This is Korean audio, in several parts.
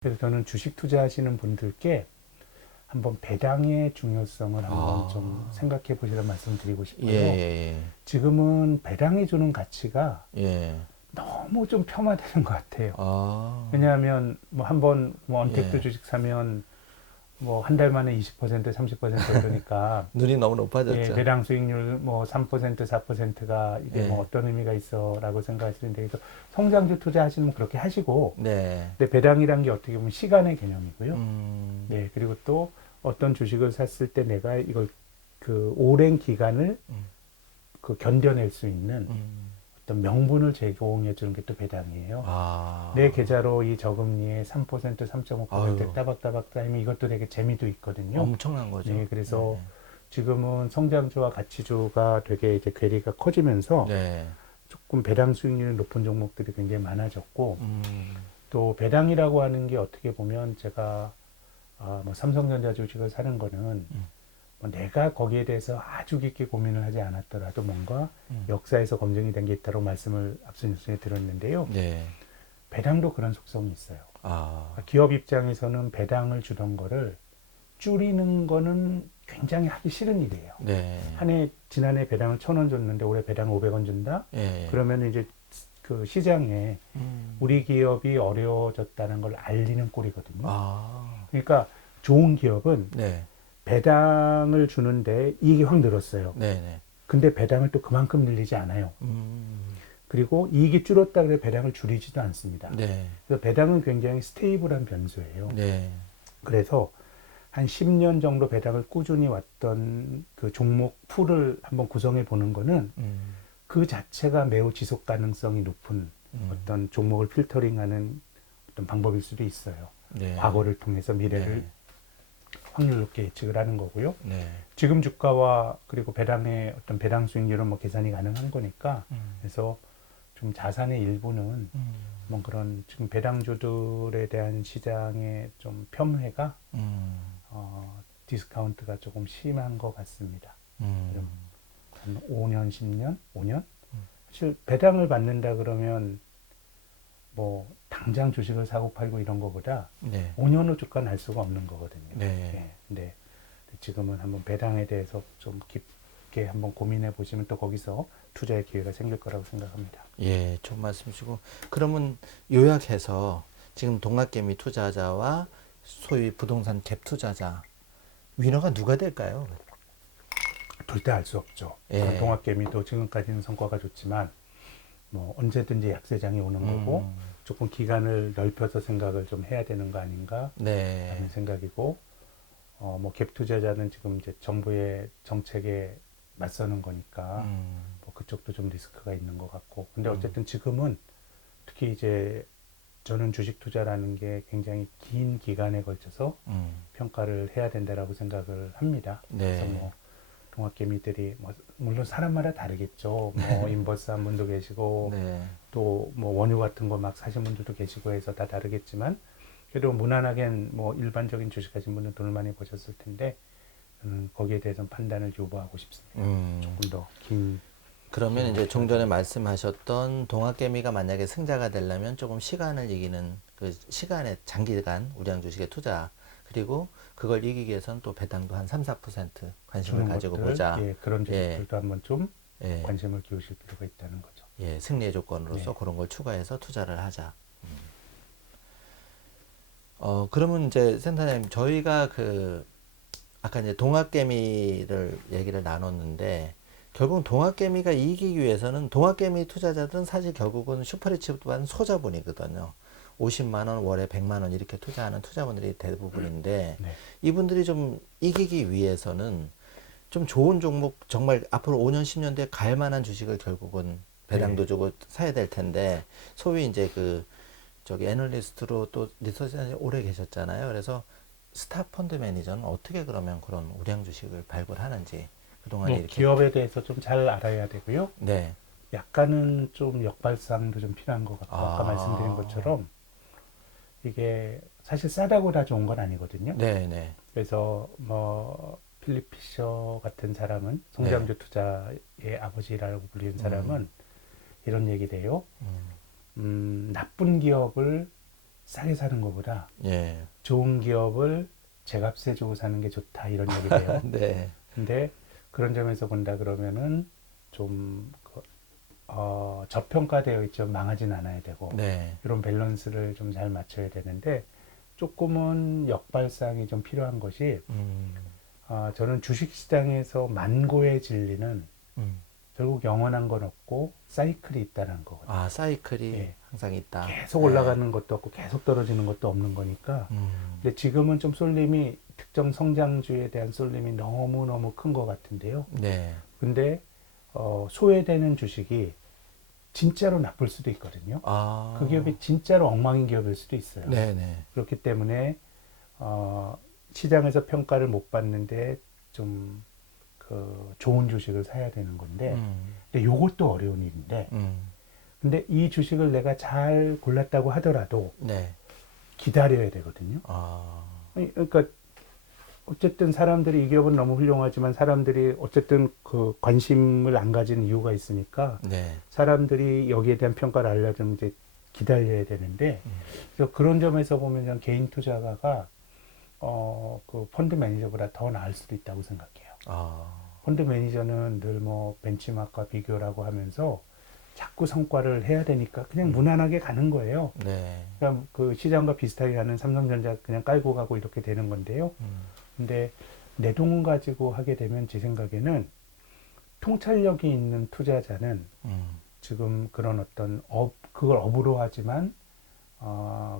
그래서 저는 주식 투자하시는 분들께 한번 배당의 중요성을 한번 좀 생각해 보시라는 말씀 드리고 싶어요. 예. 지금은 배당이 주는 가치가 예. 너무 좀 폄하되는 것 같아요. 아. 왜냐하면 뭐 한번 뭐 언택트 예. 주식 사면 뭐 한 달 만에 20%, 30% 오르니까 눈이 너무 예, 높아졌죠. 배당 수익률 뭐 3%, 4%가 이게 뭐 예. 어떤 의미가 있어라고 생각하시는데 그래서 성장주 투자하시면 그렇게 하시고 네. 근데 배당이란 게 어떻게 보면 시간의 개념이고요. 음. 네, 그리고 또 어떤 주식을 샀을 때 내가 이걸 그 오랜 기간을 음. 그 견뎌낼 수 있는 음. 어떤 명분을 제공해 주는 게 또 배당이에요. 내 아. 계좌로 이 저금리에 3%, 3.5% 아유. 따박따박 쌓이면 이것도 되게 재미도 있거든요. 엄청난 거죠. 네, 그래서 네. 지금은 성장주와 가치주가 되게 이제 괴리가 커지면서 네. 조금 배당 수익률이 높은 종목들이 굉장히 많아졌고 음. 또 배당이라고 하는 게 어떻게 보면 제가 뭐 삼성전자 주식을 사는 거는 뭐 내가 거기에 대해서 아주 깊게 고민을 하지 않았더라도 뭔가 음. 역사에서 검증이 된 게 있다고 말씀을 앞서 뉴스에 들었는데요. 네. 배당도 그런 속성이 있어요. 아. 기업 입장에서는 배당을 주던 거를 줄이는 거는 굉장히 하기 싫은 일이에요. 네. 지난해 배당을 1,000원 줬는데 올해 배당을 500원 준다? 예. 그러면 이제 그 시장에 우리 기업이 어려워졌다는 걸 알리는 꼴이거든요. 아. 그러니까 좋은 기업은 네. 배당을 주는데 이익이 확 늘었어요. 네네. 근데 배당을 또 그만큼 늘리지 않아요. 음. 그리고 이익이 줄었다 그래 배당을 줄이지도 않습니다. 네. 그래서 배당은 굉장히 스테이블한 변수예요. 네. 그래서 한 10년 정도 배당을 꾸준히 왔던 그 종목 풀을 한번 구성해 보는 거는 음. 그 자체가 매우 지속 가능성이 높은 어떤 종목을 필터링하는 어떤 방법일 수도 있어요. 네. 과거를 통해서 미래를 네. 확률 높게 예측을 하는 거고요. 네. 지금 주가와 그리고 배당의 어떤 배당 수익률은 뭐 계산이 가능한 거니까 그래서 좀 자산의 일부는 뭐 그런 지금 배당주들에 대한 시장의 좀 폄훼가 디스카운트가 조금 심한 것 같습니다. 좀 한 5년, 10년, 5년? 사실 배당을 받는다 그러면 뭐 당장 주식을 사고 팔고 이런 거보다 네. 5년 후 주가는 알 수가 없는 거거든요. 네. 예, 근데 지금은 한번 배당에 대해서 좀 깊게 한번 고민해 보시면 또 거기서 투자의 기회가 생길 거라고 생각합니다. 예, 좋은 말씀이시고. 그러면 요약해서 지금 동학개미 투자자와 소위 부동산 갭 투자자 위너가 누가 될까요? 둘 다 알 수 없죠. 예. 동학개미도 지금까지는 성과가 좋지만 뭐 언제든지 약세장이 오는 거고 조금 기간을 넓혀서 생각을 좀 해야 되는 거 아닌가 네. 하는 생각이고 뭐 갭 투자자는 지금 이제 정부의 정책에 맞서는 거니까 뭐 그쪽도 좀 리스크가 있는 것 같고 근데 어쨌든 지금은 특히 이제 저는 주식 투자라는 게 굉장히 긴 기간에 걸쳐서 평가를 해야 된다라고 생각을 합니다. 네. 그래서 뭐 동학개미들이 뭐 물론 사람마다 다르겠죠. 뭐 인버스한 분도 계시고 네. 또 뭐 원유 같은 거 막 사신 분들도 계시고 해서 다 다르겠지만 그래도 무난하게 뭐 일반적인 주식 하신 분은 돈을 많이 버셨을 텐데 거기에 대해서 판단을 유보하고 싶습니다. 조금 더 긴. 그러면 이제 종전에 말씀하셨던 동학개미가 만약에 승자가 되려면 조금 시간을 이기는 그 시간의 장기간 우량 주식의 투자 그리고 그걸 이기기 위해서는 또 배당도 한 3, 4% 관심을 가지고 것들, 보자. 예, 그런 주식들도 한번 좀 예. 관심을 기울이실 필요가 있다는 거죠. 예, 승리의 조건으로서 네. 그런 걸 추가해서 투자를 하자. 그러면 이제 센터장님, 저희가 아까 이제 동학개미를 얘기를 나눴는데, 결국 동학개미가 이기기 위해서는 동학개미 투자자들은 사실 결국은 슈퍼리츠반 소자본이거든요. 50만 원, 월에 100만 원 이렇게 투자하는 투자분들이 대부분인데, 네. 이분들이 좀 이기기 위해서는 좀 좋은 종목, 정말 앞으로 5년, 10년 뒤에 갈 만한 주식을 결국은 배당도 네. 주고 사야 될 텐데, 소위 이제 저기 애널리스트로 또 리서치에 오래 계셨잖아요. 그래서 스타 펀드 매니저는 어떻게 그러면 그런 우량 주식을 발굴하는지 그동안에 뭐 이렇게 기업에 대해서 좀 잘 알아야 되고요. 네. 약간은 좀 역발상도 좀 필요한 것 같고 아까 말씀드린 아. 것처럼 이게 사실 싸다고 다 좋은 건 아니거든요. 네, 네. 그래서 뭐 필립 피셔 같은 사람은 네. 성장주 투자의 아버지라고 불리는 사람은 이런 얘기를 해요. 나쁜 기업을 싸게 사는 것보다 예. 좋은 기업을 제값에 주고 사는 게 좋다 이런 얘기래요. 네. 근데 그런 점에서 본다 그러면은 좀 저평가되어 있죠. 망하진 않아야 되고 네. 이런 밸런스를 좀 잘 맞춰야 되는데 조금은 역발상이 좀 필요한 것이 저는 주식시장에서 만고의 진리는 결국 영원한 건 없고 사이클이 있다는 거거든요. 아, 사이클이 예. 항상 있다. 계속 올라가는 것도 없고 계속 떨어지는 것도 없는 거니까. 근데 지금은 좀 쏠림이 특정 성장주에 대한 쏠림이 너무너무 큰 것 같은데요. 네. 근데 소외되는 주식이 진짜로 나쁠 수도 있거든요. 아. 그 기업이 진짜로 엉망인 기업일 수도 있어요. 네네. 그렇기 때문에 시장에서 평가를 못 받는데 좀 좋은 주식을 사야 되는 건데, 근데 요것도 어려운 일인데, 근데 이 주식을 내가 잘 골랐다고 하더라도 네. 기다려야 되거든요. 아. 아니, 그러니까 어쨌든 사람들이 이 기업은 너무 훌륭하지만 사람들이 어쨌든 그 관심을 안 가진 이유가 있으니까 네. 사람들이 여기에 대한 평가를 알려주면 이제 기다려야 되는데, 그래서 그런 점에서 보면 전 개인 투자가가 그 펀드 매니저보다 더 나을 수도 있다고 생각해요. 아. 펀드 매니저는 늘 뭐 벤치마크와 비교라고 하면서 자꾸 성과를 해야 되니까 그냥 무난하게 가는 거예요. 네. 그러니까 그 시장과 비슷하게 가는 삼성전자 그냥 깔고 가고 이렇게 되는 건데요. 근데 내 돈 가지고 하게 되면 제 생각에는 통찰력이 있는 투자자는 지금 그런 어떤 그걸 업으로 하지만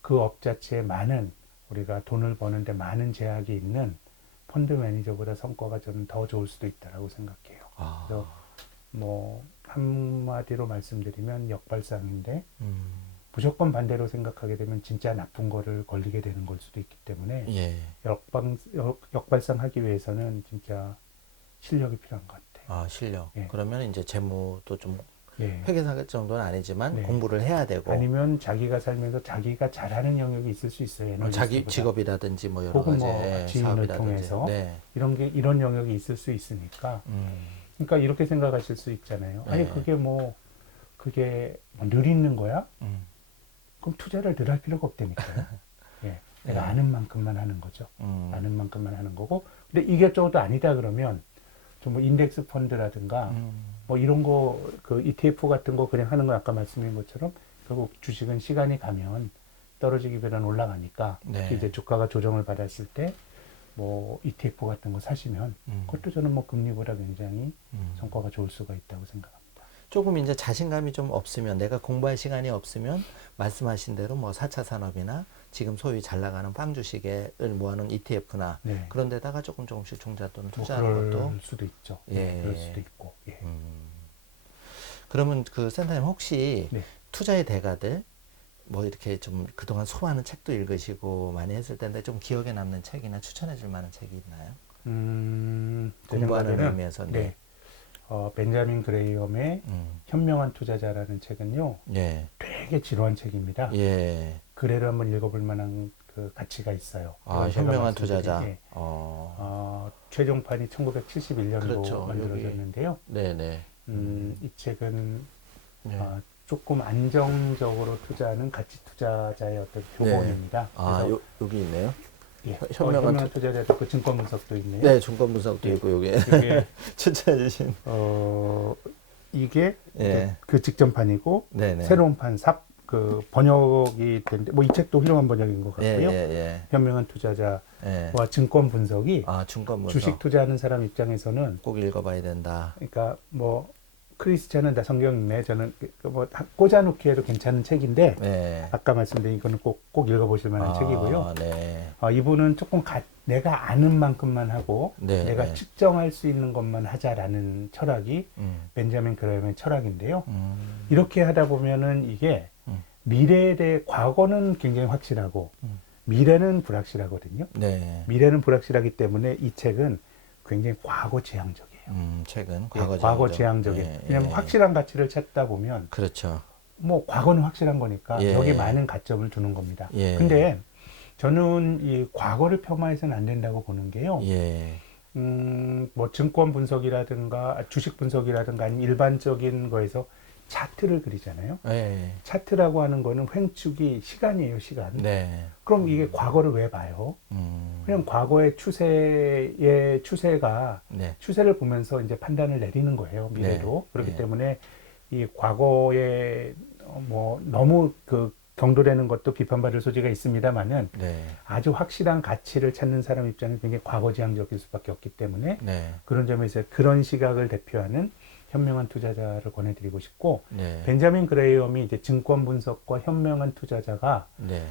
그 업 자체에 많은 우리가 돈을 버는데 많은 제약이 있는 펀드 매니저보다 성과가 저는 더 좋을 수도 있다라고 생각해요. 아. 그래서 뭐 한마디로 말씀드리면 역발상인데 무조건 반대로 생각하게 되면 진짜 나쁜 거를 걸리게 되는 걸 수도 있기 때문에 예. 역발상하기 위해서는 진짜 실력이 필요한 것 같아요. 아, 실력. 예. 그러면 이제 재무도 좀 예. 회계사 정도는 아니지만 네. 공부를 해야 되고 아니면 자기가 살면서 자기가 잘하는 영역이 있을 수 있어요. 자기 애널리스트보다. 직업이라든지 뭐 여러 혹은 가지 뭐 지인을 사업이라든지. 통해서 네. 이런 영역이 있을 수 있으니까. 그러니까 이렇게 생각하실 수 있잖아요. 아니 네. 그게 뭐 늘 있는 거야? 음. 그럼 투자를 늘 할 필요가 없다니까요. 예. 내가 네. 아는 만큼만 하는 거죠. 아는 만큼만 하는 거고. 근데 이것저것도 아니다 그러면 좀 뭐 인덱스 펀드라든가 뭐 이런 거 그 ETF 같은 거 그냥 하는 거 아까 말씀드린 것처럼 결국 주식은 시간이 가면 떨어지기보다는 올라가니까 네. 특히 이제 주가가 조정을 받았을 때 뭐 ETF 같은 거 사시면 그것도 저는 뭐 금리보다 굉장히 성과가 좋을 수가 있다고 생각합니다. 조금 이제 자신감이 좀 없으면 내가 공부할 시간이 없으면 말씀하신 대로 뭐 4차 산업이나 지금 소위 잘 나가는 빵 주식을 모아놓은 ETF나 네. 그런 데다가 조금씩 종잣돈을 뭐 투자하는 그럴 것도 수도 있죠. 예. 그럴 수도 있고. 예. 그러면 그 센터님 혹시 네. 투자의 대가들 뭐 이렇게 좀 그동안 수많은 책도 읽으시고 많이 했을 텐데 좀 기억에 남는 책이나 추천해 줄 만한 책이 있나요? 제 공부하는 생각에는 의미에서 네. 벤자민 그레이엄의 현명한 투자자라는 책은요. 예. 되게 지루한 책입니다. 예. 글을 한번 읽어볼 만한 그 가치가 있어요. 아, 제가 현명한 말씀드린 투자자. 게, 최종판이 1971년도 그렇죠. 만들어졌는데요. 네네. 이 책은 네. 조금 안정적으로 투자하는 가치 투자자의 어떤 교본입니다. 아, 그래서 여기 있네요. 예, 현명한 투자자도 그 증권 분석도 있네요. 네, 중간 분석도 예. 있고 여기 이게 추천해 주신. 이게 예. 그 직전판이고 네네. 새로운 판 그 번역이 된데 뭐 이 책도 훌륭한 번역인 것 예, 같고요. 예, 현명한 투자자와 예. 증권 분석이 아, 중간 분석. 주식 투자하는 사람 입장에서는 꼭 읽어봐야 된다. 그러니까 뭐 크리스찬은 다 성경 읽네. 저는 뭐 꽂아놓기에도 괜찮은 책인데 네. 아까 말씀드린 이거는 꼭 읽어보실 만한 책이고요. 네. 이분은 조금 내가 아는 만큼만 하고 네, 내가 네. 측정할 수 있는 것만 하자라는 철학이 벤자민 그레이엄의 철학인데요. 음. 이렇게 하다 보면은 이게 미래에 대해 과거는 굉장히 확실하고 미래는 불확실하거든요. 네. 미래는 불확실하기 때문에 이 책은 굉장히 과거 지향적이에요. 책은 과거 지향적이에요. 예, 왜냐하면 예. 확실한 가치를 찾다 보면 그렇죠. 뭐 과거는 확실한 거니까 예. 여기 많은 가점을 두는 겁니다. 예. 근데 저는 이 과거를 폄하해서는 안 된다고 보는 게요. 예. 뭐 증권 분석이라든가 주식 분석이라든가 아니면 일반적인 거에서 차트를 그리잖아요. 네. 차트라고 하는 거는 횡축이 시간이에요, 시간. 네. 그럼 이게 과거를 왜 봐요? 그냥 과거의 추세가 네. 추세를 보면서 이제 판단을 내리는 거예요, 미래로. 네. 그렇기 네. 때문에 이 과거에 뭐 너무 그 경도되는 것도 비판받을 소지가 있습니다만은 네. 아주 확실한 가치를 찾는 사람 입장에서 굉장히 과거지향적일 수밖에 없기 때문에 네. 그런 점에서 그런 시각을 대표하는 현명한 투자자를 권해드리고 싶고, 네. 벤자민 그레이엄이 이제 증권 분석과 현명한 투자자가 네.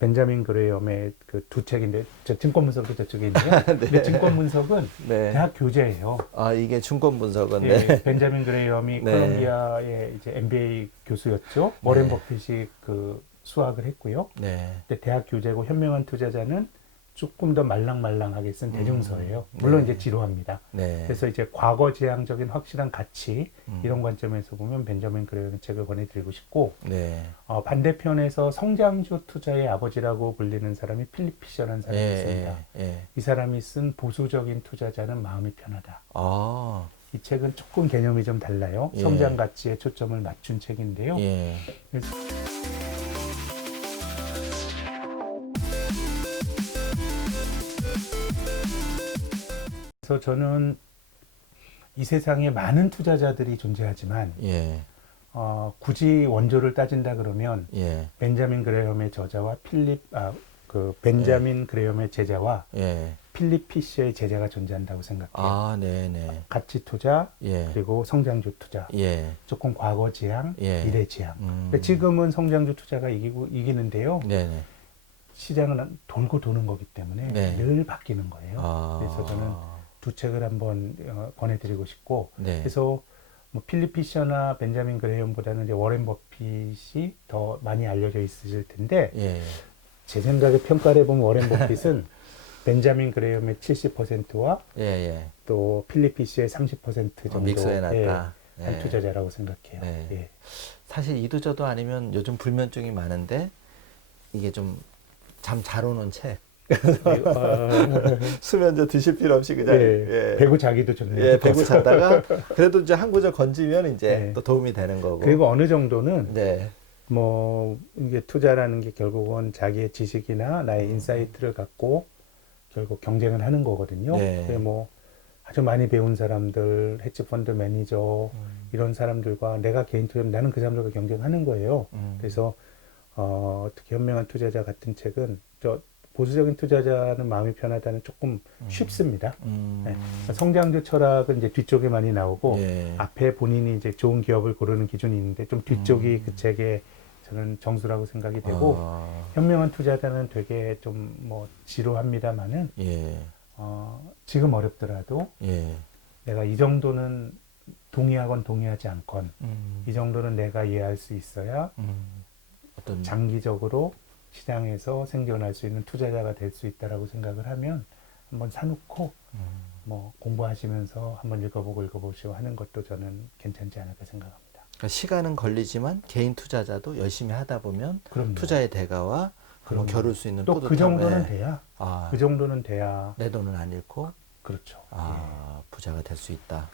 벤자민 그레이엄의 그 두 책인데, 저 증권 분석도 저쪽에 있네요. 근데 증권 분석은 네. 대학 교재예요. 아, 이게 증권 분석은 예, 네. 벤자민 그레이엄이 네. 콜롬비아의 이제 MBA 교수였죠. 워렌 네. 버핏이 그 수학을 했고요. 네. 근데 대학 교재고 현명한 투자자는 조금 더 말랑말랑하게 쓴 대중서예요. 물론 네. 이제 지루합니다. 네. 그래서 이제 과거 지향적인 확실한 가치 이런 관점에서 보면 벤자민 그레이엄의 책을 권해드리고 싶고, 네. 반대편에서 성장주 투자의 아버지라고 불리는 사람이 필립 피셔라는 사람이 예, 있습니다. 예. 이 사람이 쓴 보수적인 투자자는 마음이 편하다. 아. 이 책은 조금 개념이 좀 달라요. 예. 성장 가치에 초점을 맞춘 책인데요. 예. 그래서 저는 이 세상에 많은 투자자들이 존재하지만 예. 굳이 원조를 따진다 그러면 예. 벤자민 그레이엄의 저자와 벤자민 그레이엄의 제자와 예. 필립 피셔의 제자가 존재한다고 생각해요. 아, 네, 네. 가치 투자 예. 그리고 성장주 투자. 예. 조금 과거 지향, 예. 미래 지향. 근데 지금은 성장주 투자가 이기는데요. 네, 네. 시장은 돌고 도는 거기 때문에 네. 늘 바뀌는 거예요. 아. 그래서 저는 두 책을 한번 권해드리고 싶고, 네. 그래서 뭐 필립 피셔나 벤자민 그레이엄보다는 이제 워렌 버핏이 더 많이 알려져 있으실 텐데, 예. 제 생각에 평가를 해보면 워렌 버핏은 벤자민 그레이엄의 70%와 예, 예. 또 필립 피셔의 30% 정도 믹스해놨다. 한 투자자라고 생각해요. 네. 예. 사실 이도저도 아니면 요즘 불면증이 많은데 이게 좀 잠 잘 오는 책. 수면제 드실 필요 없이 그냥 예, 배구 자기도 좋네요. 예, 배구 잤다가 그래도 이제 한 구절 건지면 이제 네. 또 도움이 되는 거고. 그리고 어느 정도는 네. 뭐 이게 투자라는 게 결국은 자기의 지식이나 나의 인사이트를 갖고 결국 경쟁을 하는 거거든요. 네. 그래서 뭐 아주 많이 배운 사람들, 헤지펀드 매니저 이런 사람들과 내가 개인 투자 나는 그 사람들과 경쟁하는 거예요. 그래서 특히 현명한 투자자 같은 책은 보수적인 투자자는 마음이 편하다는 조금 쉽습니다. 네. 성장주 철학은 이제 뒤쪽에 많이 나오고 예. 앞에 본인이 이제 좋은 기업을 고르는 기준이 있는데 좀 뒤쪽이 그 책의 저는 정수라고 생각이 되고 현명한 투자자는 되게 좀 뭐 지루합니다만은 예. 지금 어렵더라도 예. 내가 이 정도는 동의하건 동의하지 않건 이 정도는 내가 이해할 수 있어야 어떤 장기적으로 시장에서 생존할 수 있는 투자자가 될 수 있다라고 생각을 하면 한번 사놓고 뭐 공부하시면서 한번 읽어보시고 하는 것도 저는 괜찮지 않을까 생각합니다. 그러니까 시간은 걸리지만 개인 투자자도 열심히 하다 보면 그럼요. 투자의 대가와 그럼요. 겨룰 수 있는 또 그 뿌듯함. 정도는 예. 돼야 아, 그 정도는 돼야 내 돈은 안 잃고 그렇죠. 부자가 될 수 있다.